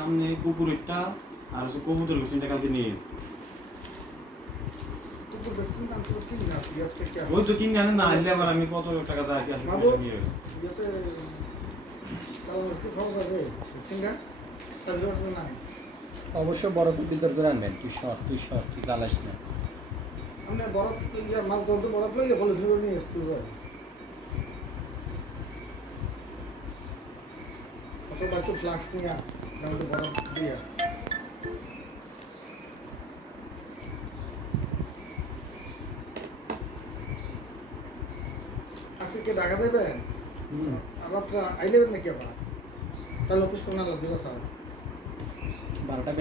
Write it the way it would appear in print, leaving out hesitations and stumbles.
আপনি কুকুরটা আর কবুতর ভ্যাকসিন টাকা দিয়ে ওই তো কিনে আনেন না আনলে আবার আমি কত টাকা দেয় কি আসলে অবশ্য বরফের ভিতর করে আনবেন তুই শর্ট তুই জ্বালাস না আমরা বরফ মাছ ধরতে বরফ লইয়া বলে ধরে নিয়ে আসতে অথবা একটু ফ্লাক্স নিয়ে আমাদের বরফ দিয়া আজকে ঢাকা দেবে রাত্রা আইলেবেন নাকি আবার তাহলে অফিস কোন দিবস 12টা